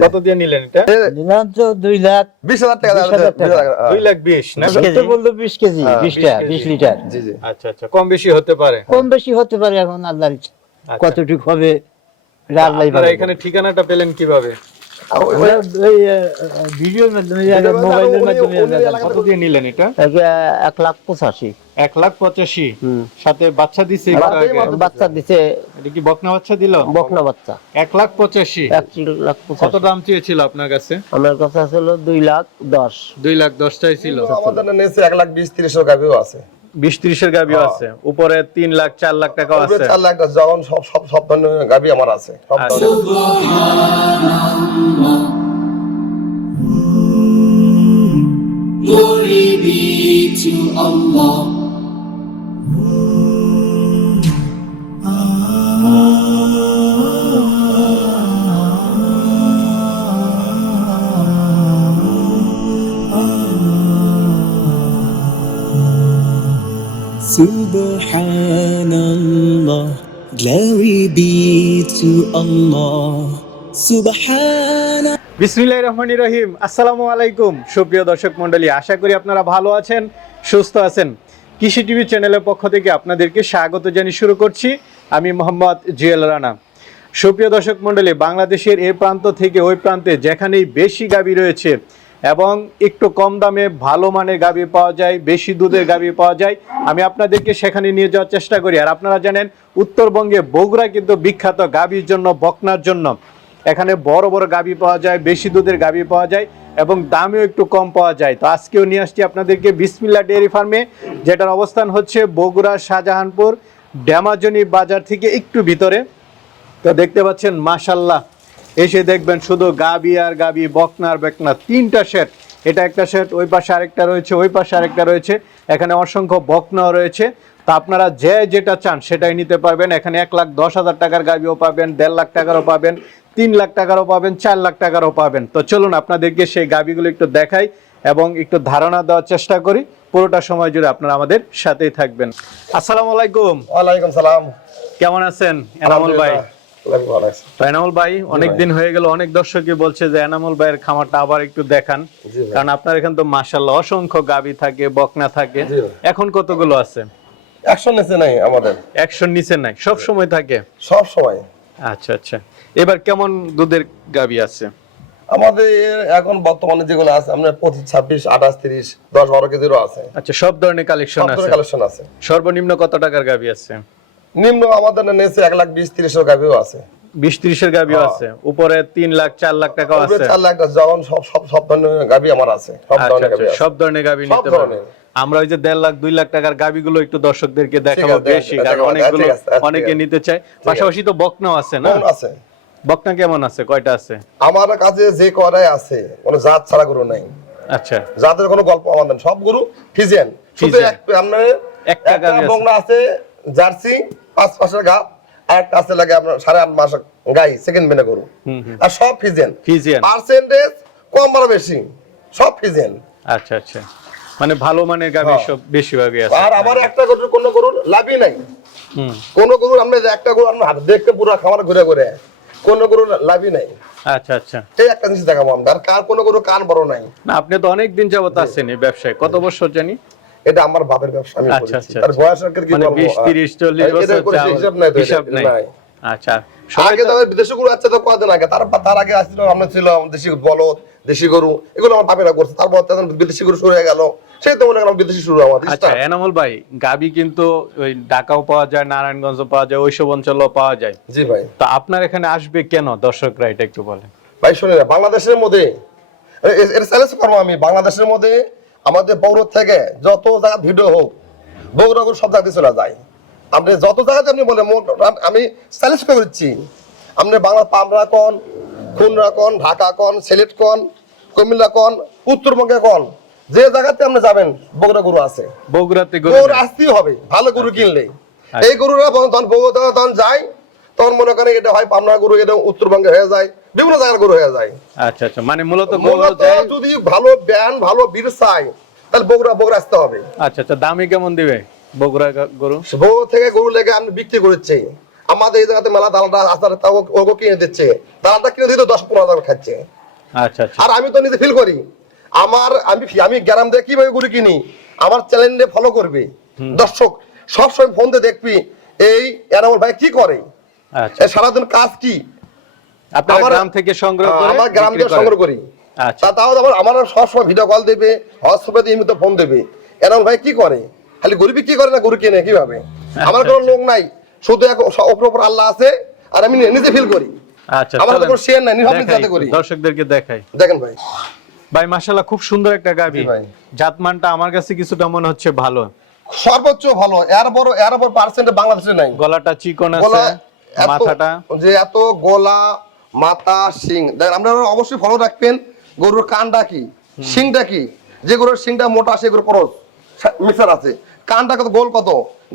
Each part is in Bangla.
কত দিয়ে নিলেন এটা? নিলাম তো দুই লাখ বিশ হাজার টাকা। দুই লাখ বিশ না? বলল বিশ কেজি হ্যাঁ, বিশটা বিশ লিটার। জি জি। আচ্ছা আচ্ছা কম বেশি হতে পারে। কম বেশি হতে পারে এখন আল্লাহর ইচ্ছা। আচ্ছা। কতটুকু হবে এখানে ঠিকানাটা পেলেন কীভাবে? আর ওই- ওরা ওই আহ, ভিডিওর মাধ্যমে মোবাইলের মাধ্যমে উনি আমরা এলাকাতে কত দিয়ে নিলেন এটা? এক- এক লাখ পঁচাশি। এক লাখ পঁচাশি? সাথে বাচ্চা দিছে বাচ্চা দিছে। এটা কি বকনা বাচ্চা দিল? বকনা বাচ্চা। এক লাখ পঁচাশি। এক লাখ কত দাম চেয়েছিল আপনার কাছে? আমার কথা ছিল দুই লাখ দশ। দুই লাখ দশটাই ছিল আমাদের এক লাখ বিশ তিরিশের গাভিও আছে। বিশ ত্রিশের গাবিও হ্যাঁ। আছে উপরে তিন লাখ চার লাখ টাকাও আছে চার লাখ যখন সব সব সব ধরনের গাভি আমার আছে সব আচ্ছা। ধরনের Glory be to Allah. Subhanallah, glory be to Allah. Subhanallah. বিসমিল্লাহির রহমানির রহিম। আসসালামু আলাইকুম সুপ্রিয় দর্শক মণ্ডলী। আশা করি আপনারা ভালো আছেন সুস্থ আছেন। কৃষি টিভি চ্যানেলের পক্ষ থেকে আপনাদেরকে স্বাগত জানিয়ে শুরু করছি আমি মোহাম্মদ জুয়েল রানা। সুপ্রিয় দর্শক মণ্ডলী বাংলাদেশের এই প্রান্ত থেকে ওই প্রান্তে যেখানেই বেশি গাবি রয়েছে এবং একটু কম দামে ভালো মানের গাবি পাওয়া যায়, বেশি দুধের গাবি পাওয়া যায়, আমি আপনাদেরকে সেখানে নিয়ে যাওয়ার চেষ্টা করি। আর আপনারা জানেন, উত্তরবঙ্গে বগুড়া কিন্তু বিখ্যাত গাবির জন্য, বকনার জন্য। এখানে বড় বড় গাবি পাওয়া যায়, বেশি দুধের গাবি পাওয়া যায় এবং দামেও একটু কম পাওয়া যায়। তো আজকেও নিয়ে আসছি আপনাদেরকে বিসমিল্লা ডেয়ারি ফার্মে, যেটার অবস্থান হচ্ছে বগুড়া শাহজাহানপুর ড্যামাজনি বাজার থেকে একটু ভিতরে। তো দেখতে পাচ্ছেন, মাশাল্লাহ। এসে দেখবেন শুধু গাবি আর গাবি বকনার বেকনা তিনটা সেট এটা একটা সেট ওই পাশে আরেকটা রয়েছে ওই পাশে আরেকটা রয়েছে। এখানে অসংখ্য বকনাও রয়েছে। তা আপনারা যে যেটা চান সেটাই নিতে পারবেন। এখানে এক লাখ দশ হাজার টাকার গাবিও পাবেন দেড় লাখ টাকারও পাবেন তিন লাখ টাকারও পাবেন চার লাখ টাকারও পাবেন। তো চলুন আপনাদেরকে সেই গাবিগুলো একটু দেখাই এবং একটু ধারণা দেওয়ার চেষ্টা করি। পুরোটা সময় জুড়ে আপনারা আমাদের সাথেই থাকবেন। আসসালামু আলাইকুম। ওয়ালাইকুম সালাম। কেমন আছেন? এনামুল ভাই? এনামুল ভাই অনেকদিন হয়ে গেল অনেক দর্শকই বলছে যে এনামুল ভাইয়ের খামারটা আবার একটু দেখান। কারণ আপনার এখানে তো অসংখ্য গাবি থাকে বকনা থাকে। এখন কতগুলো আছে? একশো নিচে নাই আমাদের। একশো নিচে নাই সব সময় থাকে? সব সময়। আচ্ছা আচ্ছা। এবার কেমন দুধের গাবি আছে? আমাদের এখন বর্তমানে যেগুলো আছে আমরা পঁচিশ ছাব্বিশ আঠাশ তিরিশ দশ বারো কেজিরও আছে। আচ্ছা সব ধরনের কালেকশন আছে ধরনের কালেকশন আছে। সর্বনিম্ন কত টাকার গাবি আছে? নিম্ন আমাদের নিচে এক লাখ বিশ তিরিশের গাভিও আছে। বিশ ত্রিশের গাবিও হ্যাঁ। আছে। উপরে তিন লাখ চার লাখ টাকাও আছে। চার লাখ টাকা যখন সব সব সব ধরনের গাভি আমার আছে। সব আচ্ছা ধরনের আচ্ছা গাভি নিতে পারবেন আমরা ওই যে দেড় লাখ দুই লাখ টাকার গাবিগুলো একটু দর্শকদেরকে দেখাবো বেশি কারণ অনেকগুলো অনেকে নিতে চায়। পাশাপাশি তো বকনাও আছে না? আছে। বকনা কেমন আছে? কয়টা আছে? আমার কাছে যে করাই আছে কোনো জাত ছাড়া গরু নাই। আচ্ছা। জাতের কোনো গল্প আমাদের না। সব গরু ফিজেন শুধু এক আপনার একটা গাভী আছে জার্সি পাঁচ মাসের গা আর একটা আছে লাগে আপনার সাড়ে আট মাস গাই সেকেন্ড মেনে গরু। আর সব ফিজেন। পার্সেন্টেজ কম বড় বেশি। সব ফিজেন। আচ্ছা আচ্ছা। মানে ভালো মানের গাবি হ্যাঁ। সব বেশিরভাগই আছে। আর আমার একটা গরুর কোনো গরুর লাভই নাই। কোন গরুর আমরা যে একটা গরু আমরা দেখতে পুরো খামার ঘুরে ঘুরে কোন গরুর লাভই নাই। আচ্ছা আচ্ছা। এই একটা জিনিস দেখাবো আমরা। আর কার কোনো গরু কান বড় নাই। না আপনি তো অনেক দিন যাবত আছেন এই ব্যবসায়। কত বছর জানি? এটা আমার বাপের ব্যবসা আমি আচ্ছা, করেছি আচ্ছা, আর বয়স আর কি মানে বলব? বিশ তিরিশ চল্লিশ এটা বছর করে হিসাব নাই হিসাব নাই। আচ্ছা আগে তো- তো বিদেশি গরু আছে তো কদিন আগে? তার তার আগে আসছিল আমরা ছিল দেশি বলদ দেশি গরু এগুলো আমার বাপেরা করছে। তারপর তখন বিদেশি গরু শুরু হয়ে গেল। সেই তো মনে করেন বিদেশি শুরু আমার আচ্ছা এনামুল ভাই গাবি কিন্তু ওই ঢাকাও পাওয়া যায় নারায়ণগঞ্জ পাওয়া যায় ওইসব অঞ্চলও পাওয়া যায়। জি ভাই। তো আপনার এখানে আসবে কেন? দর্শকরা এটা একটু বলেন। ভাই শুনে বাংলাদেশের মধ্যে এটা চ্যালেঞ্জ করব আমি বাংলাদেশের মধ্যে আমাদের পৌর থেকে যত জায়গা ভিডিও হোক বগুড়া গরু সব জায়গাতে চলে যায়। আপনি যত জায়গাতে আপনি মোট- আমি চ্যালেঞ্জ করে দিচ্ছি। আপনি বাংলা পাবনা কন খুলনা কন ঢাকা কন সিলেট কন কুমিল্লা কন উত্তরবঙ্গে কন যে জায়গাতে আপনি যাবেন বগুড়া গরু আছে। বগুড়াতে গরু আসতেই হবে ভালো গরু কিনলে। আচ্ছা। এই গরুরা যখন তখন বগুড়া তখন যায় তখন মনে করেন এটা হয় পাবনা গরু এটা উত্তরবঙ্গে হয়ে যায়। বিভিন্ন জায়গার গরু হয়ে যায়। আচ্ছা আচ্ছা মানে মূলত যদি ভালো ব্যান ভালো বীর চাই তাহলে বগুড়া বগুড়া আসতে হবে। আচ্ছা আচ্ছা দামে কেমন দিবে বগুড়া গরু? বগুড়া থেকে গরু লেগে আমি বিক্রি করেছি। আমাদের এই জায়গাতে মেলা দালালটা আসার তাও ওকে কিনে দিচ্ছে। দালালটা কিনে দিতে দশ পনেরো হাজার খাচ্ছে। আচ্ছা আচ্ছা। আর আমি তো নিজে ফিল করি। আমার আমি আমি গ্রাম দিয়ে কীভাবে গরু কিনি আমার চ্যানেলে ফলো করবে। দর্শক সবসময় ফোন দিয়ে দেখবি এই এনামল ভাই কি করে? আচ্ছা। সারাদিন কাজ কি? আপনারা গ্রাম থেকে সংগ্রহ করে আমার গ্রাম থেকে সংগ্রহ করি। আচ্ছা। তাও আমার আমার সবসময় ভিডিও কল দেবে হোয়াটসঅ্যাপে দিয়ে ফোন দেবে। এনামল ভাই কি করে? খালি করে না গরু কিনে কীভাবে? আমার কোনো লোক নাই। শুধু এক ওপর ওপর আল্লাহ আছে আর আমি নিজে ফিল করি। আচ্ছা আমার তো কোনো শেয়ার নাই করি। দর্শকদেরকে দেখাই। দেখেন ভাই। ভাই মাশাআল্লাহ খুব সুন্দর একটা গাবি। জাতমানটা আমার কাছে কিছুটা মনে হচ্ছে ভালো। সর্বোচ্চ ভালো। এর বড় এর বড় পার্সেন্ট বাংলাদেশে নাই। গলাটা চিকন আছে মাথাটা। যে এত গলা মাথা শিং দেখেন আপনারা অবশ্যই ফলো রাখবেন। গরুর কানটা কি? শিংটা কি? যে গরুর শিংটা মোটা সে গরুর খরচ। মিক্সার আছে। কানটা কত? গোল কত?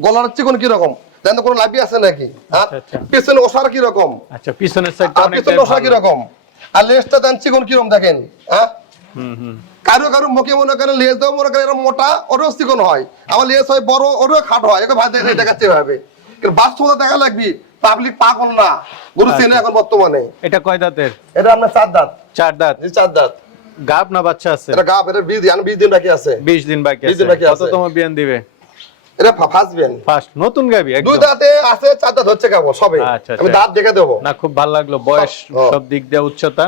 গলার চিকন কি রকম দেখেন কোনো লাভি আছে নাকি? আচ্ছা, আচ্ছা। পিছনে ওষার কি রকম আচ্ছা পিছনের সাইডটা অনেকটাই পিছনে ওষার কি রকম আর লেজটা দেন চিকন কি রকম দেখেন হ্যাঁ? কারও কারও মুখে মনে করেন লেজ দাও মনে করেন মোটা ওরও চিকন হয়। আমার লেজ হয় বড় ওরও খাট হয়। একে ভাই দেখাচ্ছে ভাবে বাস্তবতা দেখা লাগবি। পাবলিক পাগল না গরু চেনে এখন বর্তমানে। এটা কয় দাঁতের? এটা আপনার চার দাঁত। চার দাঁত? চার দাঁত। গাব না বাচ্চা আছে? এটা গাপ এটা বিশ দিন বিশ দিন বাকি আছে। বিশ দিন বাকি 20 আছে। দিন বাকি আছে। কততম বিয়ান দিবে? এটা ফাঁসবেন ফার্স্ট নতুন গাবি দুই দাঁতে আছে চার দাঁত হচ্ছে কেবল সবে। আচ্ছা, আমি আচ্ছা। দাঁত দেখে দেবো। না খুব ভালো লাগল। বয়স সব দিক দিয়ে উচ্চতা।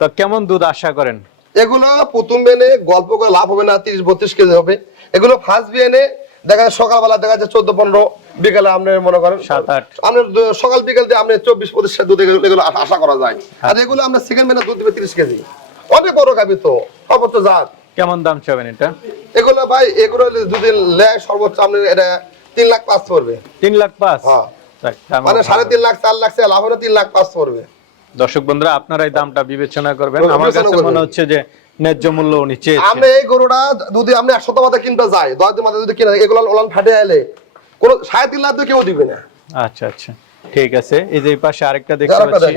তো কেমন দুধ আশা করেন? এগুলো প্রথম বেনে গল্প করে লাভ হবে না তিরিশ বত্রিশ কেজি হবে। এগুলো ফার্স্ট বিয়ানে দেখা যায় সকালবেলা দেখা যাচ্ছে চোদ্দ পনেরো বিকালে আপনি মনে করেন সাত, আট। আপনার সকাল বিকাল দিয়ে আপনি চব্বিশ পঁচিশ দুধ এগুলো আশা- করা যায়। আর এগুলো আমরা সেকেন্ড বেনে দুধ দিবে তিরিশ কেজি। অনেক বড় খাবি তো সর্বোচ্চ জাত। কেমন দাম চাবেন এটা? এগুলো ভাই এগুলো যদি লেয় সর্বোচ্চ আপনি এটা তিন লাখ পাঁচ পড়বে। তিন লাখ পাঁচ? হ্যাঁ। মানে সাড়ে তিন লাখ চার লাখ লাভ হলে তিন লাখ পাঁচ পড়বে। দর্শক বন্ধুরা আপনারা এই দামটা বিবেচনা করবেন। আমার কাছে মনে হচ্ছে যে ন্যায্য মূল্য উনি চেয়েছেন। আমি এই গরুটা যদি আপনি একশো টাকা কিনতে যাই দশ দিন মাথায় যদি কিনে এগুলো ওলান ফাটে এলে কোন সাড়ে তিন লাখ কেউ দিবে না। আচ্ছা আচ্ছা। ঠিক আছে। এই যে পাশে আরেকটা দেখতে পাচ্ছি।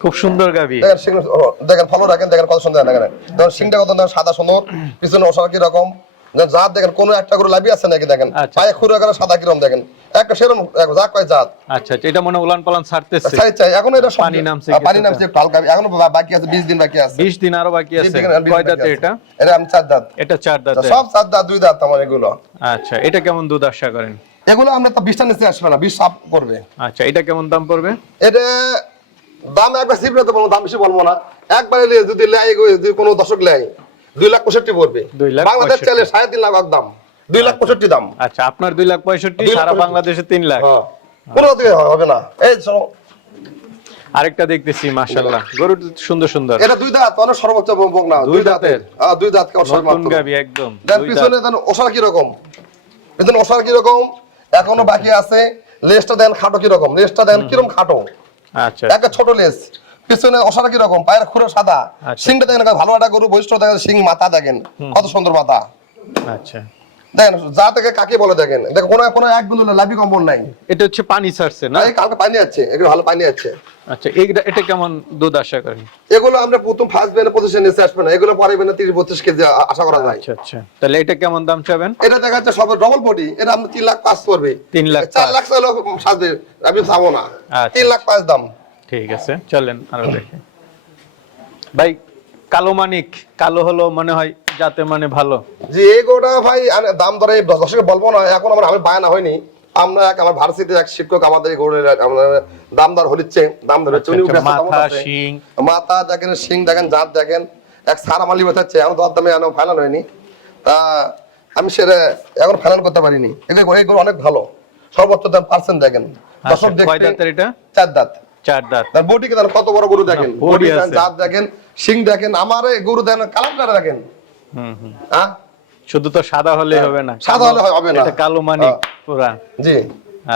খুব সুন্দর গাবি দেখেন ভালো রাখেন দেখেন কত সুন্দর দেখেন। সিংটা কত সাদা সুন্দর পিছনে ওষার কি রকম? দেখেন জাত দেখেন কোন একটা করে লাভি আছে নাকি দেখেন? আচ্ছা। পায়ে গেলে সাদা কিরম দেখেন? একটা সেরকম যা কয় জাত? আচ্ছা আচ্ছা এটা মনে উলান পালান ছাড়তেছে। এখন এটা পানি নামছে পানি নামছে হালকা। এখনও বাকি আছে বিশ দিন বাকি আছে। বিশ দিন আরও বাকি আছে। কয় দাঁতে এটা? এটা আমি চার দাঁত। এটা চার দাঁতে। সব চার দাঁত দুই দাঁত আমার এগুলো। আচ্ছা এটা কেমন দুধ আশা করেন? এগুলো আমরা তো বিশটা নিচে আসবে না বিশ সাপ করবে আচ্ছা এটা কেমন দাম পড়বে? এটা দাম একবার সিপরে তো বলব দাম বেশি বলব না। একবারে যদি লেয় যদি কোনো দশক লেয় দুই লাখ পঁয়ষট্টি পড়বে। বাংলাদেশ চাইলে সাড়ে তিন লাখ দাম দুই লাখ পঁয়ষট্টি দাম। আচ্ছা আপনার দুই লাখ পঁয়ষট্টি সারা বাংলাদেশে তিন লাখ। হ্যাঁ কোনো হবে না। এই আরেকটা দেখতেছি মাশাল্লাহ গরু সুন্দর সুন্দর। এটা দুই দাঁত অনেক সর্বোচ্চ বক না দুই দাঁতের? হ্যাঁ দুই দাঁত মাত্র একদম দেন পিছনে দেন ওষার কি রকম ওষার কি রকম এখনও বাকি আছে। লেজটা দেন খাটো কীরকম লেসটা দেন কীরকম খাটো। আচ্ছা। একটা ছোট লেজ পিছনে অসারা কীরকম পায়ের খুঁড়ো সাদা। আচ্ছা। সিংটা দেখেন ভালো একটা গরু বৈশিষ্ট্য দেখেন সিং মাথা দেখেন কত সুন্দর মাথা। আচ্ছা। দেখেন যা থেকে কাকে বলে দেখেন। দেখো কোনো কোনো এক লাভি কম্পন নাই। এটা হচ্ছে পানি ছাড়ছে না? এই কালকে পানি আছে এগুলো ভালো পানি আছে। আচ্ছা এইটা এটা কেমন দুধ আশা করেন? এগুলো আমরা প্রথম ফার্স্ট বেনে পজিশন আসবে না। এগুলো পরে বেনে তিরিশ বত্রিশ কেজি আশা করা যায়। আচ্ছা আচ্ছা। তাহলে এটা কেমন দাম চাবেন? এটা দেখা যাচ্ছে সব ডবল বডি এটা আমরা তিন লাখ পাঁচ পড়বে তিন লাখ চার পাঁচ। লাখ চাইলেও সাজবে আমি চাবো না। আচ্ছা। তিন লাখ পাঁচ দাম। ঠিক আছে চলেন আরও দেখে। ভাই কালো মানিক কালো হলো মনে হয় যাতে মানে ভালো। এই গরুটা ভাই দাম ধরে দর্শকে বলব না এখন আমার আমি বায়না হয়নি। আমরা এক আমার ভার্সিটির এক শিক্ষক আমাদের এই গরুর আমরা দাম হলিচ্ছে দাম ধরে আচ্ছা, উনি আচ্ছা, মাথা শিং। মাথা দেখেন শিং দেখেন জাত দেখেন এক সার এখন দর দামে এখন ফাইনাল হয়নি। তা আমি সেটা এখন ফাইনাল করতে পারিনি। এগুলো অনেক ভালো। সর্বোচ্চ দাম পার্সেন্ট দেখেন। আচ্ছা দর্শক এটা? চার দাঁত। চার দাঁত। তার বডিকে দেখেন কত বড় গরু দেখেন। বডি বডি জাত দেখেন শিং দেখেন আমার গরু দেখেন কালারটা দেখেন। হ্যাঁ? শুধু তো সাদা হলে হবে না। সাদা হলে হবে না। এটা কালো মানিক হ্যাঁ। পুরা। জি।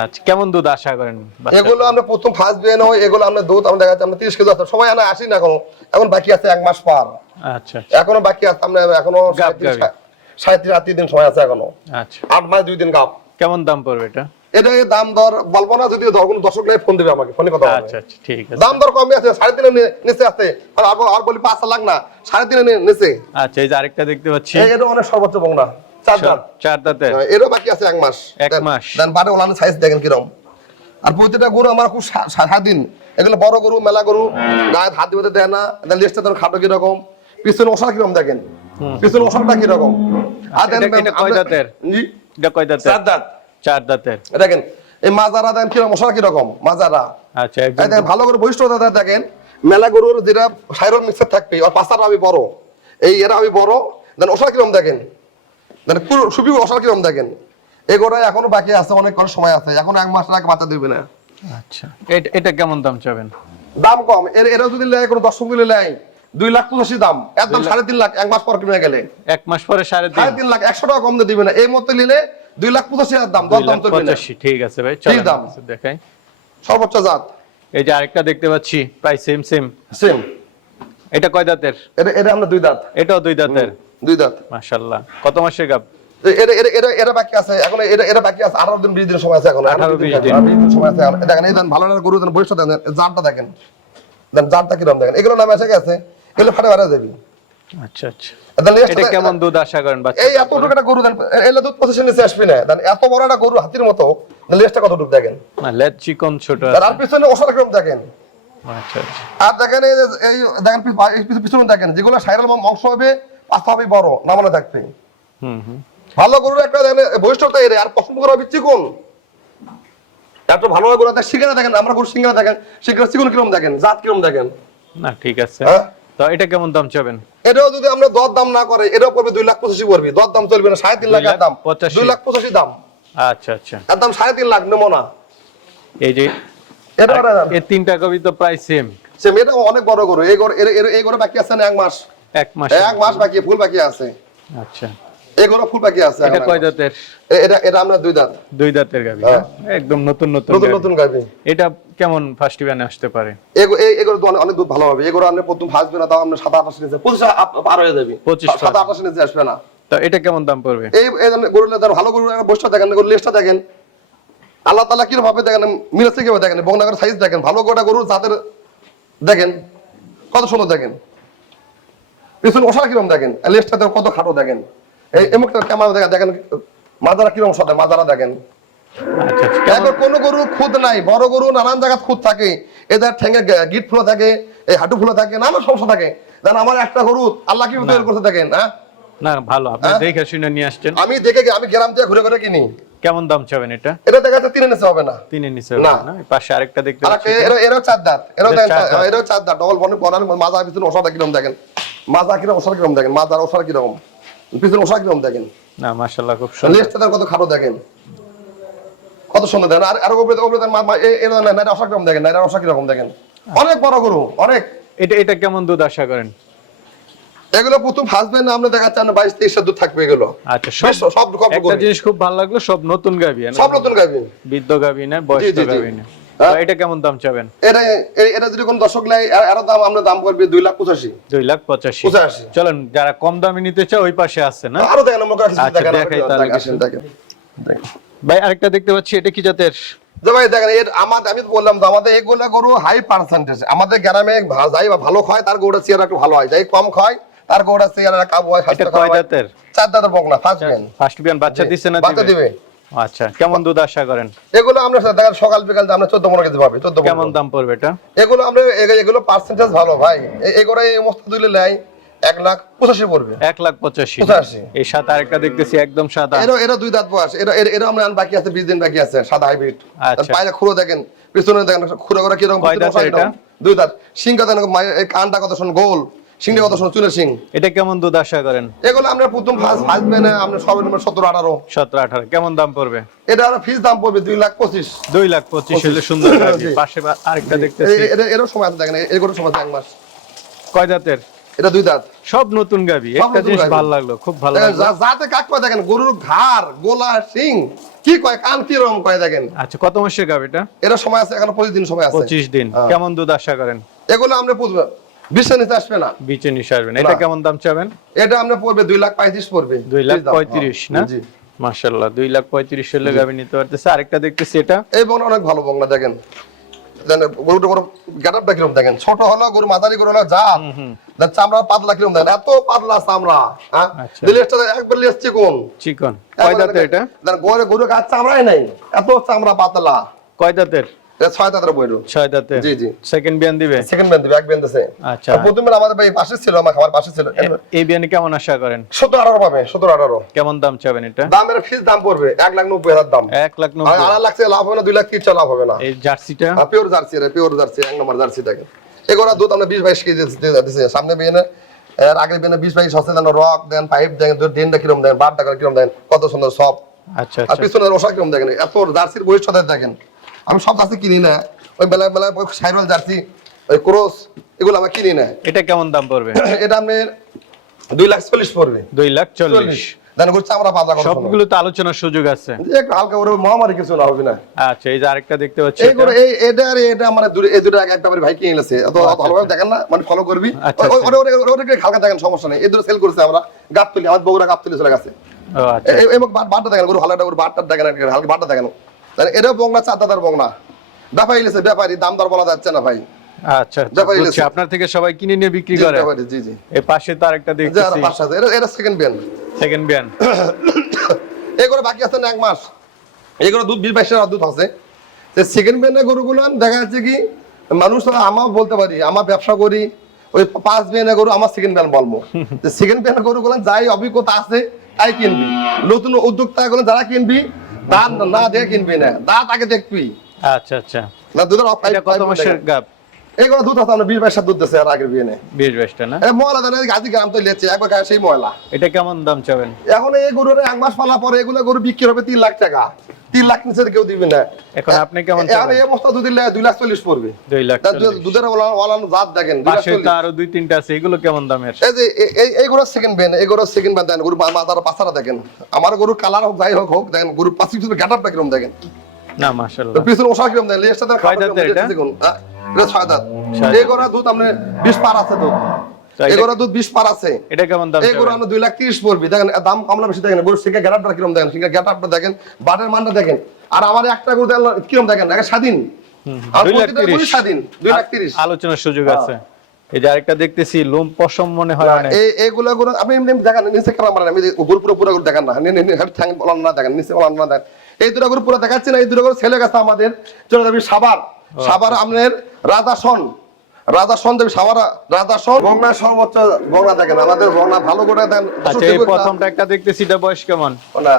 আচ্ছা কেমন দুধ আশা করেন এগুলো আমরা প্রথম ফার্স্ট বিয়ে হয় এগুলো আমরা দুধ আমরা দেখা আমরা তিরিশ কেজি আছে। সময় আনা আসি না এখনও। এখন বাকি আছে এক মাস পার। আচ্ছা এখনও বাকি আছে আমরা এখনও গাবি। সাঁত্রিশ আটত্রিশ দিন সময় আছে এখনও। আচ্ছা। আট মাস দুই দিন গাপ। কেমন দাম পড়বে এটা? এটা দাম দর বলব না যদি ধর কোনো দর্শক ফোন দেবে আমাকে ফোনে কথা আচ্ছা আচ্ছা আচ্ছা ঠিক আছে। দাম দর কমে আছে সাড়ে তিনে নিচে আছে। আর আর বলি পাঁচ লাখ না সাড়ে তিনে নিচে। আচ্ছা এই যে আরেকটা দেখতে পাচ্ছি। এটা অনেক সর্বোচ্চ চার চার দাঁতে এরও বাকি আছে এক মাস। এক মাস। দেন বারে ওলানের সাইজ দেখেন কিরম। আর প্রতিটা গরু আমার খুব স্বাধীন। এগুলো বড় গরু মেলা গরু গায়ে হাত দিতে দেয় না তোর খাটো কীরকম। পিছনে ওষার কীরকম দেখেন। পিছনে ওষারটা কীরকম। আর দেখেন এটা- এটা কয় দাঁতের? জি। এটা কয় দাঁতের? চার দাঁত। চার দাঁতের। দেখেন এই মাজারা দেখেন কীরকম কীরকম? মাজারা। আচ্ছা দেখেন ভালো করে বৈশিষ্ট্যতা দেখেন মেলা গরুর যেটা সাইরন মিক্সার থাকবে আর পাঁচটা আমি বড়। এই এরা আমি বড় দেন ওষার কিরম দেখেন দেন পুরো সুবি ওষার কিরম দেখেন। এখনও বাকি আছে অনেক সময় আছে এখন এক মাস আগে বাচ্চা দিবে না। আচ্ছা এটা এটা কেমন দাম চাবেন? দাম কম এর এরা যদি নেয় কোনো দর্শক দিলে নেয় দুই লাখ পঁচাশি দাম একদম সাড়ে তিন লাখ এক মাস পর কিনে গেলে। এক মাস পরে সাড়ে তিন। সাড়ে তিন লাখ একশো টাকা কম দিয়ে দিবে না। এই মতো নিলে দুই লাখ পঁচাশি হাজার দাম দর দাম পঁচাশি ঠিক আছে ভাই ঠিক দাম। দেখাই। সর্বোচ্চ জাত। এই যে আরেকটা দেখতে পাচ্ছি প্রায় সেম সেম সেম এটা কয় দাঁতের? এটা এটা আমরা দুই দাঁত। এটাও দুই দাঁতের? দুই দাঁত। মাশাল্লাহ কত মাসের গাব? বাকি আছে। এখন বাকি আছে। দিন দিন সময় আছে এখন। 18 20 দিন। আর 20 দিন সময় আছে। দেখেন এই দেন ভালো না গরু দেন বৈশ্য দেন। জারটা দেখেন। দেন জারটা কীরকম দেখেন। এগুলো নামে এসে গেছে। এগুলো ফাটে ফাটে যাবি। আচ্ছা আচ্ছা। এটা কেমন দুধ আশা করেন বাচ্চা এই এত একটা গরু দেন। এলে দুধ পঁচিশ নিচে আসবি না। দেন এত বড় একটা গরু হাতির মতো লেজটা কতটুকু দেখেন? না লেজ চিকন ছোট আর আর পিছনে ওষার কীরকম দেখেন। আচ্ছা আচ্ছা। আর দেখেন এই দেখেন পিছনে- পিছনে দেখেন যেগুলো সাইরাল অংশ হবে পাঁচটা হবে বড় নামানো থাকবে। হুম হুম। ভালো গরুর একটা দেখেন বৈশিষ্ট্যতা এর আর পছন্দ করা হচ্ছে কোন একটু ভালো গরু দেখেন দেখেন আমরা গরু সিঙ্গারা দেখেন সিঙ্গারা চিকন কিরম দেখেন জাত কিরম দেখেন। না ঠিক আছে। হ্যাঁ? তো এটা কেমন দাম চাবেন? এটাও যদি আমরা দর দাম না করে এটাও পড়বে দুই লাখ পঁচাশি পড়বে দর দাম চলবে না সাড়ে তিন লাখ দাম। দুই লাখ পঁচাশি দাম। আচ্ছা আচ্ছা। এর দাম সাড়ে তিন লাখ নেব না। এই যে এই তিনটা কবি তো প্রায় সেম সে এটা অনেক বড় গরু। এই গরু এর- এর- এই গরু বাকি আছে না এক মাস? এক মাস এক মাস বাকি ফুল বাকি আছে। আচ্ছা। এই গরু ফুল বাকি আছে এটা কয় দাঁতের এটা এটা আমরা দুই দাঁত। দুই দাঁতের গাবি হ্যাঁ। একদম নতুন নতুন নতুন নতুন গাবি এটা কেমন ফার্স্ট ইয়ানে আসতে পারে? এগুলো তো অনেক- দুধ ভালো হবে। এগুলো আপনি প্রথম ফাসবে না তাও আপনি সাত আঠাশ নিচে পঁচিশ পার হয়ে যাবে। 25 পার। সাত আঠাশ নিচে আসবে না। তো এটা কেমন দাম পড়বে? এই গরুর ভালো একটা বৈশটা দেখেন লেজটা দেখেন। আল্লাহ তালা কীরকম ভাবে দেখেন মিরাজ থেকে দেখেন বংনাগর সাইজ দেখেন। ভালো গোটা গরুর জাতের দেখেন কত সুন্দর দেখেন। পিছনে ওষা কিরম দেখেন দেখেন কত খাটো দেখেন। এই এমুকটা ক্যামেরা দেখেন দেখেন মাদারা কীরকম সাথে মাদারা দেখেন। আচ্ছা আচ্ছা কোনো গরুর খুদ নাই বড় গরু নানান জায়গায় খুদ থাকে এদের ঠেঙ্গে গে- গিট ফুলে থাকে এই হাঁটু ফুলে থাকে নানা সমস্যা থাকে। দেন আমার একটা গরু আল্লাহ কি তৈরি করতে থাকেন হ্যাঁ? না ভালো আপনি হ্যাঁ? দেখে শুনে নিয়ে আসছেন। আমি দেখে আমি গ্রাম থেকে ঘুরে ঘুরে কিনি। কেমন দাম চাবেন এটা? এটা দেখা যাচ্ছে তিনে নিচে হবে না। নিচে হবে না। পাশে আরেকটা দেখতে পাচ্ছি। একটা- এরা চার দাঁত। এটা দেখেন চার দাঁত। ডবল বনে বনার মাজা পিছনে ওষাটা কীরকম দেখেন? মাজা কীরকম ওষার কীরকম দেখেন? মাজার ওষার কীরকম পিছনে ওষা কীরকম দেখেন? না মাশাআল্লাহ খুব সুন্দর। লেজটা কত খাটো দেখেন? কত সুন্দর দেখেন। আর আর মা- এ- এরা না ওষা কীরকম দেখেন না ওষা কীরকম দেখেন। অনেক বড় গরু অনেক। এটা এটা কেমন দুধ আশা করেন? এগুলো প্রথম হাজবেন্ড আমরা দেখাচ্ছেন বাইশ তেইশ দুধ থাকবে এগুলো। আচ্ছা সব সব একটা জিনিস খুব ভালো লাগল সব নতুন গাবি সব নতুন গাবি বৃদ্ধ গাবি না বয়স্ক। গাবি না? এটা কেমন দাম চাবেন? এটা এটা যদি কোন দর্শক নেয় এর- দাম আমরা দাম করবে দুই লাখ পঁচাশি। দুই লাখ পঁচাশি। পঁচাশি। চলেন যারা কম দামে নিতে চায় ওই পাশে আছে না? আরও দেখেন আমরা কাছে আচ্ছা, দেখাই তাহলে দেখেন দেখেন। ভাই আরেকটা দেখতে পাচ্ছি এটা কি জাতের? ভাই দেখেন এর আমাদের আমি বললাম তো আমাদের এগুলা গরু হাই পার্সেন্টেজ আমাদের গ্রামে যাই বা ভালো খায় তার গরুটা চেয়ার একটু ভালো হয়। যাই কম খায় তার গরুটা চেয়ার কাবু হয় এটা কয়। দাঁতের চার দাঁতের বকনা ফার্স্ট বিয়ান ফার্স্ট বিয়ান বাচ্চা দিচ্ছে না বাচ্চা দিবে? আচ্ছা কেমন দুধ আশা করেন? এগুলো আমরা দেখেন সকাল বিকাল আমরা চোদ্দ পনেরো কেজি পাবে চোদ্দ কেমন দাম পড়বে এটা? এগুলো আমরা এগুলো পার্সেন্টেজ ভালো ভাই। এগুলো এই মস্ত দিলে নেয় এক লাখ পঁচাশি পড়বে। এক লাখ পঁচাশি। পঁচাশি। এই সাথে আরেকটা দেখতেছি একদম সাদা। এরা এরা দুই দাঁত বয়স। এরা এরা- আমরা বাকি আছে বিশ দিন বাকি আছে সাদা হাইব্রিড আচ্ছা। পায়রা খুঁড়ো দেখেন পিছনে দেখেন খুঁড়ো করে কীরকম। দুই দাঁত। সিংটা দেখেন কানটা কত শোন গোল। সিংটা কত শোন চুলের সিং। এটা কেমন দুধ আশা করেন? এগুলো আমরা প্রথম ফার্স্ট ফার্স্ট মেনে আমরা সর্বনিম্ন সতেরো আঠারো। সতেরো আঠারো কেমন দাম পড়বে? এটা আমরা ফিস দাম পড়বে দুই লাখ পঁচিশ। দুই লাখ পঁচিশ হলে সুন্দর। পাশে আরেকটা এ- এরও সময় আছে দেখেন এগুলো সময় এক মাস। কয় দাঁতের? এটা দুই দাঁত। সব নতুন গাবি একটা জিনিস ভালো লাগল খুব ভালো লাগল। যাতে কাক কয় দেখেন গরুর ঘাড় গোলা সিং কি কয় কান কি রকম কয় দেখেন। আচ্ছা কত মাসের গাবিটা এরা সময় আছে এখনও পঁচিশ দিন সময় আছে। পঁচিশ দিন। হ্যাঁ। কেমন দুধ আশা করেন? এগুলো আমরা বিশ্বের নিচে আসবে না। বিচে নিশে আসবেন এটা কেমন দাম চাবেন? এটা আমরা পড়বে দুই লাখ পঁয়ত্রিশ পড়বে। দুই লাখ। পঁয়ত্রিশ না? হ্যাঁ, জি। মার্শাল্লাহ দুই লাখ পঁয়ত্রিশ হলে গাবি নিতে পারতেছে। আরেকটা দেখতেছি এটা। এই বংলা অনেক ভালো বংলা দেখেন? গরুটা বড় গেটআপটা দেখলাম দেখেন? ছোট হলো গরু মাথারি গরু হলো যা। চামড়া পাতলা কিরম দেখেন? এত পাতলা চামড়া হ্যাঁ? আচ্ছা। একবার লেস চিকন। চিকন। কয় দাঁতে এটা? গরু গরু গাছ চামড়াই নাই। এত চামড়া পাতলা। কয় দাঁতের? ছয় দাঁতের বইরু। ছয় দাঁতের? জি, জি। সেকেন্ড বিয়ান দিবে? সেকেন্ড ব্যান্ড দিবে এক ব্যান্ড আছে আচ্ছা। প্রথমে আমাদের ভাই পাশে ছিল আমার খাবার পাশে ছিল। এই বিয়ানে কেমন আশা করেন? সতেরো আঠারো পাবে সতেরো আঠারো। কেমন দাম চাবেন এটা? দামের ফিস দাম পড়বে এক লাখ নব্বই হাজার দাম। এক লাখ আর নব্বই লাখ লাভ হবে না দুই লাখ তিরিশ লাভ হবে না। এই জার্সিটা? পিওর জার্সি রে পিওর জার্সি এক নম্বর জার্সি থাকে দুধ আমরা বিশ বাইশ কেজি দিচ্ছে সামনে বিয়ে এর আগে বিয়ে বিশ বাইশ হচ্ছে দেন রক দেন পাইপ দেন ডেনটা কিরম দেন কিরম দেন কত সুন্দর সব। আচ্ছা আর আচ্ছা। পিছনে রসা কিরম দেখেন এত জার্সির ভবিষ্যতে দেখেন। আমি সব জার্সি কিনি না। ওই বেলায় বেলায় সাইরল জার্সি ওই ক্রস এগুলো আমরা কিনি না। এটা কেমন দাম পড়বে? এটা আপনার দুই লাখ চল্লিশ পড়বে। দুই লাখ চল্লিশ। চল্লিশ। আমরা সবগুলো তো আলোচনার সুযোগ আছে। হালকা করে মহামারী কিছু না হবে না। আচ্ছা এই যে আরেকটা দেখতে পাচ্ছি এই এটা। আর এটা মানে এই দুটো এক- একটা ভাই কিনে এনেছে। অত অত ভালোভাবে দেখেন না মানে ফলো করবি। আচ্ছা, ওরে- ওরে- ওরে- ওরে হালকা দেখেন সমস্যা নেই। এই দুটো সেল করছে আমরা গাবতলি আমার বগুড়া চলে গেছে। আচ্ছা। বাটটা দেখেন গরু হালাটা গরু বাটটা দেখেন হালকা বাটটা দেখেন। তাহলে এটা বংনা চার দাদার বংনা ব্যাপারী লেছে ব্যাপারী দাম দর বলা যাচ্ছে না ভাই। আচ্ছা আচ্ছা। আপনার থেকে সবাই কিনে নিয়ে বিক্রি করে? জি জি। এই পাশে তো আরেকটা যে দেখতেছি এটা এটা সেকেন্ড বিয়ান সেকেন্ড বিয়ান বাকি আছে না এক মাস? দুধ বিশ দুধ আছে। সেকেন্ড বিয়ানের গরুগুলো দেখা যাচ্ছে কি মানুষ আমার বলতে পারি আমার ব্যবসা করি ওই পাঁচ বিয়ানের গরু আমার সেকেন্ড বিয়ান বলব। সেকেন্ড বিয়ানের গরুগুলো যাই অভিজ্ঞতা আছে তাই কিনবি। নতুন উদ্যোক্তা গুলো যারা কিনবি দাঁত না দিয়ে কিনবি না। দাঁত আগে দেখবি। আচ্ছা আচ্ছা। না দুধের অফ এটা কত মাসের গাব এইগুলো দুধ আছে আমরা বিশ দুধ আর আগের বিয়ানে বিশ বাইশটা না? ময়লা গ্রাম তো লেছে একবার গায়ে সেই ময়লা। এটা কেমন দাম চাবেন? এখন এই গরুর এক মাস পালা পরে এগুলো গরু বিক্রি হবে তিন লাখ টাকা। তিন লাখ নিচে কেউ দিবে না। এখন আপনি কেমন চাবেন? এই অবস্থা দুধ দিলে দুই লাখ চল্লিশ পড়বে। দুই লাখ দুধের ওলা- ওলানো জাত দেখেন। আরও দুই তিনটা আছে এগুলো কেমন দামের? এই যে এই- এই এইগুলো সেকেন্ড বেন এইগুলো সেকেন্ড বেন দেখেন গরু মাথার পাছাটা দেখেন। আমার গরু কালার হোক যাই হোক হোক দেখেন গরু পাঁচি পিছনে গ্যাটারটা কিরম দেখেন। না মাশাআল্লাহ। পিছনে ওষা কিরম দেখেন লেজটা দেখেন এটা? ছয় দাঁত। এই দুধ আপনি বিশ পার আছে দুধ। এই দুধ বিশ পার আছে। এটা কেমন দাম এই আমরা দুই লাখ তিরিশ পড়বি। দেখেন দাম কমলা বেশি দেখেন। কিরম দেখেন? দেখেন। বাটের মানটা দেখেন। আর আমার একটা গরু দেখেন কিরম দেখেন? স্বাধীন। দুই লাখ তিরিশ। আলোচনার সুযোগ হ্যাঁ। আছে। এই যে আরেকটা দেখতেছি লোম পশম মনে হয় অনেক। এই গরু আপনি এমনি দেখেন নিচে মারেন আমি পুরো পুরো দেখান না। নি- নি- নি- হেড ঠ্যাং বলান না দেখেন নিচে বলান না দেখেন। এই দুটো গরু পুরো দেখাচ্ছি না এই দুটো গরু ছেলে গেছে আমাদের। চলে যাবি সাবার সাবার আপনার রাজাসন রাজাসন দেবী সাবার রাজাসন। বংনা সর্বোচ্চ দেখেন আমাদের ভালো করে দেখেন আচ্ছা এই প্রথমটা একটা দেখতেছি এটা বয়স কেমন? না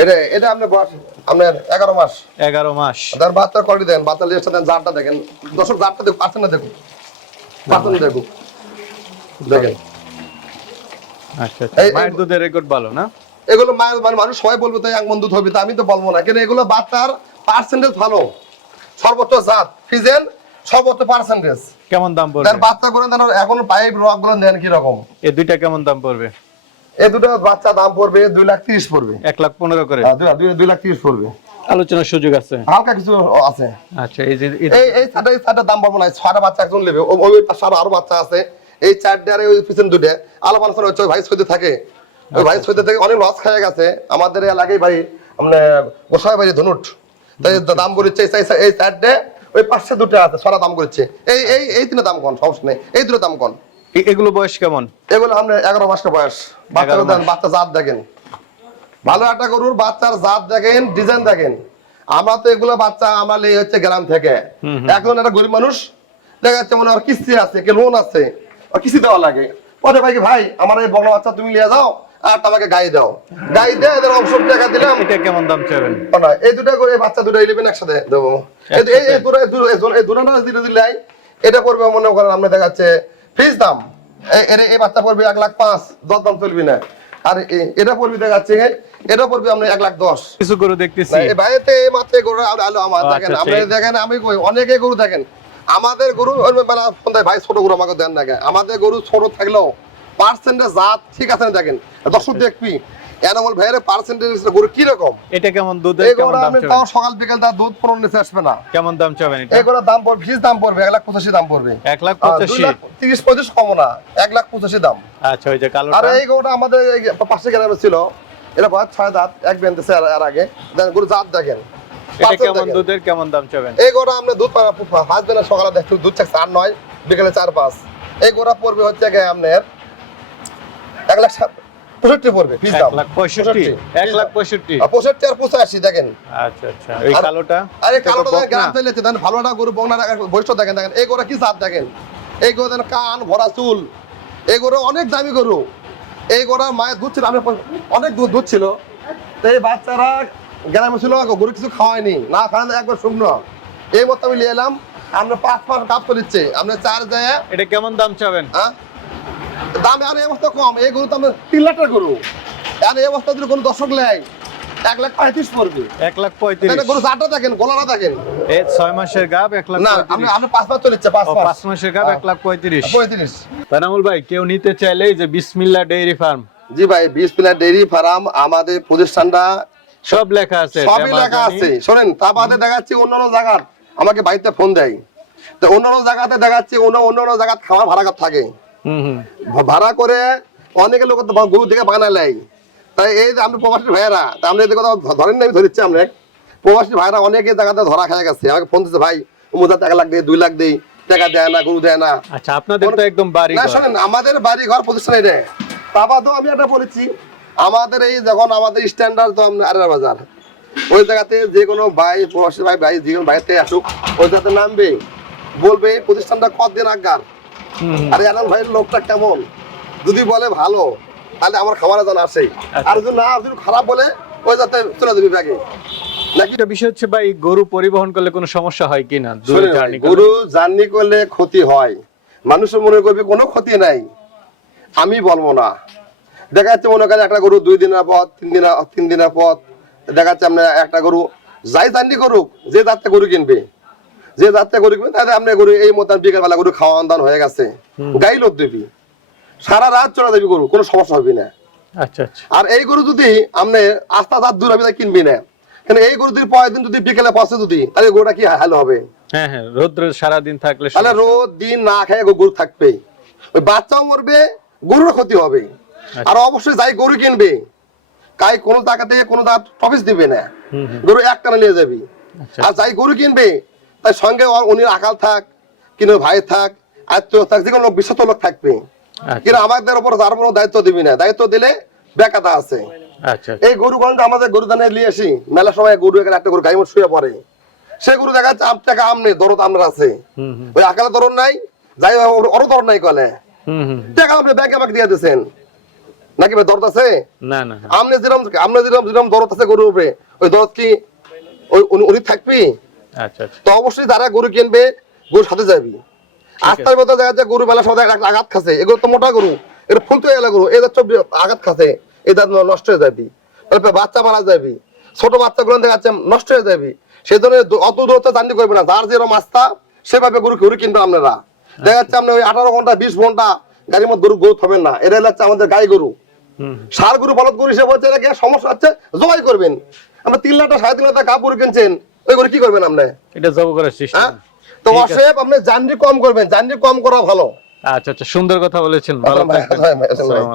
এটা এটা আপনার বয়স আপনার এগারো মাস। এগারো মাস। তার বাচ্চার কোয়ালিটি দেখেন বাচ্চার লিস্টটা দেন জারটা দেখেন। দর্শক জারটা দেখুন পার্সেন্ট দেখুন দেখুন দেখেন। আচ্ছা আচ্ছা। মায়ের দুধের রেকর্ড ভালো না? এগুলো মায়ের মানে মানুষ সবাই বলবে তাই এমন দুধ হবে। তা আমি তো বলব না। কিন্তু এগুলো বাচ্চার পার্সেন্টেজ ভালো। সর্বোচ্চ জাত ফিজেন সর্বোচ্চ পার্সেন্টেজ কেমন দাম পড়বে? দেন বাচ্চা করে দেন এখন পাইপ রকগুলো দেন কীরকম? এই দুইটা কেমন দাম পড়বে? এই দুটো বাচ্চা দাম পড়বে দুই লাখ তিরিশ পড়বে। এক লাখ পনেরো করে। হ্যাঁ, দুই- লাখ তিরিশ পড়বে। আলোচনার সুযোগ আছে। হালকা কিছু আছে। আচ্ছা এই যে এই- এই এই চারটা এই চারটার দাম বলব না ছয়টা বাচ্চা একজন নেবে। ওই পাশে আরও বাচ্চা আছে। এই চারটে আর ওই পিছনে দুটো আলাপ আলোচনা হচ্ছে ভাই সৈতে থাকে। ওই ভাই সৈতে থেকে অনেক লস খেয়ে গেছে। আমাদের এলাকায় ভাই মানে গোসাই বাড়ি ধনুট। তাই দাম করেছে এই এই চারটে ওই পাঁচশো দুটো আছে ছটা দাম করেছে। এই এই এই তিনটা দাম কোন সমস্যা নেই এই দুটো দাম কোন এগুলো বয়স কেমন? এগুলো আমরা এগারো মাসটা বয়স। বাচ্চা দেন বাচ্চা জাত দেখেন। ভালো একটা গরুর বাচ্চার জাত দেখেন ডিজাইন দেখেন। আমরা তো এগুলো বাচ্চা আমার লেই হচ্ছে গ্রাম থেকে। এখন একটা গরিব মানুষ দেখা যাচ্ছে মনে হয় কিস্তি আছে কে লোন আছে কিস্তি দেওয়া লাগে। পরে ভাই কি, ভাই আমার এই বড় বাচ্চা তুমি নিয়ে যাও আর আমাকে গাই দাও। গাই দিয়ে এদের অংশ টাকা দিলাম। এটা কেমন দাম চাবেন না, এই দুটা করে বাচ্চা দুটো ইলেভেন একসাথে দেবো। এই- এই- দুটো- এই দুটো- না দিলে দিলে এটা পড়বে মনে করেন আমরা দেখাচ্ছে ফিস দাম। এই- এর- এই বাচ্চা পড়বে এক লাখ পাঁচ দশ দাম চলবি না। আর এটা পড়বি দেখাচ্ছে এটা পড়বে আমরা এক লাখ দশ। কিছু গরু দেখতেছি। বাইরেতে এই মাত্র গরু আলো আমার ও, দেখেন আচ্ছা, আপনি আচ্ছা। দেখেন আমি কই অনেকে গরু দেখেন। আমাদের গরু ওই মানে ভাই ছোট গরু আমাকে দেন না কেন? আমাদের গরু ছোট থাকলেও জাত ঠিক আছে না দেখেন। দর্শক দেখবি এনামল ভাইয়ের পার্সেন্টেজ গরু কি রকম এটা কেমন দাম চাবেন তাও সকাল বিকেল তার দুধ পনেরো নিচে আসবে না। কেমন দাম চাবেন এটা? দাম পড়বে ফিস দাম পড়বে এক লাখ পঁচাশি দাম পড়বে। এক লাখ আর দুই পঁচাশি লাখ তিরিশ পঁচিশ কম না এক লাখ পঁচাশি দাম। আচ্ছা ওই যে আর এই গরুটা আমাদের পাশে গ্রামে ছিল এটা ছয় দাঁত এক বেঁধেছে এর আগে। দেখেন গরু জাত দেখেন। এটা কেমন দুধের কেমন দাম চাবেন এই গোড়া আমরা দুধ হাসবে না সকালে দেখছি দুধ চার চার নয় বিকেলে চার পাঁচ। এই গোড়া পড়বে হচ্ছে গিয়ে আপনার এক লাখ পঁয়ষট্টি পড়বে পিস দাম। লাখ পঁয়ষট্টি? এক লাখ পঁয়ষট্টি? আর পঁয়ষট্টি আর পঁচাশি দেখেন। আচ্ছা আচ্ছা। এই কালোটা? আরে এটা কালো তো দেখেন গ্রাম ফেলেছে দেখেন ভালোটা গরু বৈষ্ঠ দেখেন দেখেন। এই গরু কি জাত দেখেন? এই গরু দেখেন কান ভরা চুল। এই গরু অনেক দামি গরু। এই গরুর মায়ের দুধ ছিল আমি অনেক দুধ দুধ ছিল। তো এই বাচ্চারা গ্রামে ছিল গরু কিছু খাওয়ায়নি। না খাওয়ানো একবার শুকনো। এই মতো আমি নিয়ে এলাম। আমরা পাঁচ পাঁচ কাপ করে দিচ্ছে আমরা চার যায় এটা কেমন দাম চাবেন? হ্যাঁ? দাম আর এই অবস্থা কম। এই গরু তো আমরা তিন লাখ টাকা গরু। আর এই অবস্থা যদি কোনো দর্শক নেয় এক লাখ পঁয়ত্রিশ পড়বে। এক লাখ পঁয়ত্রিশ। গরু চারটা দেখেন গোলাটা দেখেন। এই ছয় মাসের গাব এক লাখ না পঁয়ত্রিশ। আপনি আপনি পাঁচ মাস চলেছে পাঁচ পাঁচ। মাসের গাব এক লাখ পঁয়ত্রিশ। পঁয়ত্রিশ। ভাই কেউ নিতে চাইলে যে বিসমিল্লা ডেইরি ফার্ম। জি ভাই প্লার ডেইরি ফার্ম আমাদের প্রতিষ্ঠানটা সব লেখা আছে সবই লেখা আছে। শোনেন তা বাদে দেখাচ্ছি অন্যান্য জায়গার আমাকে বাড়িতে ফোন দেয়। তো অন্যান্য জায়গাতে দেখাচ্ছি অন্য অন্যান্য জায়গায় খাওয়া ভাড়া থাকে। ভাড়া করে অনেকে লোক গরু থেকে বানা লাই তাই এই যে আমরা প্রবাসী ভাইয়েরা তা আমরা এদের কথা ধরেন না আমি ধরিচ্ছি আমরা। প্রবাসী ভাইরা অনেকে জায়গাতে ধরা খেয়ে গেছে। আমাকে ফোন দিচ্ছে ভাই মুদার টাকা লাখ দেয় দুই লাখ দেই টাকা দেয় না গরু দেয় না। আচ্ছা আপনাদের তো একদম বাড়ি না। শোনেন আমাদের বাড়ি ঘর প্রতিষ্ঠান এটা। তা বাদেও আমি একটা বলেছি আমাদের এই যখন আমাদের স্ট্যান্ডার্ড তো আমরা আরের বাজার। ওই জায়গাতে যে কোনো ভাই প্রবাসী ভাই ভাই যে কোনো বাইরে আসুক ওই জায়গাতে নামবে। বলবে এই প্রতিষ্ঠানটা কতদিন আগার। আরে আনাল ভাইয়ের লোকটা কেমন? যদি বলে ভালো তাহলে আমার খাবারে যেন আসে আর যদি না যদি খারাপ বলে ওই যাতে চলে দিবি ব্যাগে। একটা বিষয় হচ্ছে ভাই গরু পরিবহন করলে কোনো সমস্যা হয় কিনা গরু জার্নি করলে ক্ষতি হয়। মানুষের মনে করবে কোনো ক্ষতি নাই। আমি বলব না। দেখা যাচ্ছে মনে করেন একটা গরু দুই দিনের পথ তিন দিনের তিন দিনের পথ দেখা যাচ্ছে একটা গরু যাই জার্নি করুক যে যাত্রা গরু কিনবে। যে যাত্রা গরু কিনবে তাহলে আপনি গরু এই মতো বিকেলবেলা গরু খাওয়া দান হয়ে গেছে। গাই দিবি সারা রাত চলে দেবি গরু কোনো সমস্যা হবে না। আচ্ছা আচ্ছা। আর এই গরু যদি আপনি আস্তে আস্তে দূর হবে কিনবি না। কিন্তু এই গরু যদি পরের দিন যদি বিকেলে পৌঁছে যদি তাহলে গরুটা কি হালো হবে? হ্যাঁ হ্যাঁ রোদ্র সারাদিন থাকলে তাহলে রোদ দিন না খেয়ে গরু থাকবে। ওই বাচ্চাও মরবে গরুর ক্ষতি হবে। আর অবশ্যই যাই গরু কিনবে কাই কোনো টাকা থেকে কোনো টাকা টপিস দিবে না। গরু এক টানা নিয়ে যাবি। আচ্ছা। আর যাই গরু কিনবে তার সঙ্গে উনি আকাল থাক কিনো ভাই থাক আত্মীয় থাক যে কোনো লোক বিশ্বস্ত লোক থাকবে। আচ্ছা। কিন্তু আমাদের উপর তার কোনো দায়িত্ব দিবি না। দায়িত্ব দিলে বেকাতা আছে। আচ্ছা এই গরু গন্ধ আমাদের গরু দানে নিয়ে আসি। মেলার সময় গরু এখানে একটা গরু গাইমত শুয়ে পড়ে। সেই গরু দেখা যাচ্ছে আম টাকা আম নেই দরদ আমরা আছে। ওই আকালে দরদ নাই যাই ওর- দরদ নাই কলে। টাকা আপনি ব্যাংকে আমাকে দিয়ে দিয়েছেন। নাকি ভাই দরদ আছে? না না। আমনে যেরকম আমনে যেরকম যেরকম দরদ আছে গরুর উপরে ওই দরদ কি ওই উনি- থাকবি? আচ্ছা আচ্ছা তো অবশ্যই যারা গরু কিনবে গরুর সাথে যাবি। আস্তার মতো দেখা যাচ্ছে গরু বেলা একটা আঘাত খাচ্ছে। এগুলো তো মোটা গরু এটা ফুলতে গেলে গরু এদের চব্বি আঘাত খাচ্ছে এদের নষ্ট হয়ে যাবি। তারপরে বাচ্চা মারা যাবি ছোট বাচ্চাগুলো দেখা যাচ্ছে নষ্ট হয়ে যাবি। সেই জন্য অত দূরত্ব জার্নি করবে না যার যেরকম আস্থা সেভাবে গরু গরু কিনবে আপনারা। দেখা যাচ্ছে আপনি ওই আঠারো ঘণ্টা বিশ ঘণ্টা গাড়ির মধ্যে গরু গরু থবেন না। এটা হচ্ছে আমাদের গাই গরু। সার গরু বলদ গরু হিসেবে হচ্ছে সমস্যা হচ্ছে জবাই করবেন। আমরা তিন লাখ সাড়ে তিন লাখ টাকা কাপড় কিনছেন। ওই করে কি করবেন আপনি? এটা জব করার হ্যাঁ? সিস্টেম তো অসেব আপনি জানরি কম করবেন জানরি কম করা ভালো। আচ্ছা আচ্ছা সুন্দর কথা বলেছেন ভালো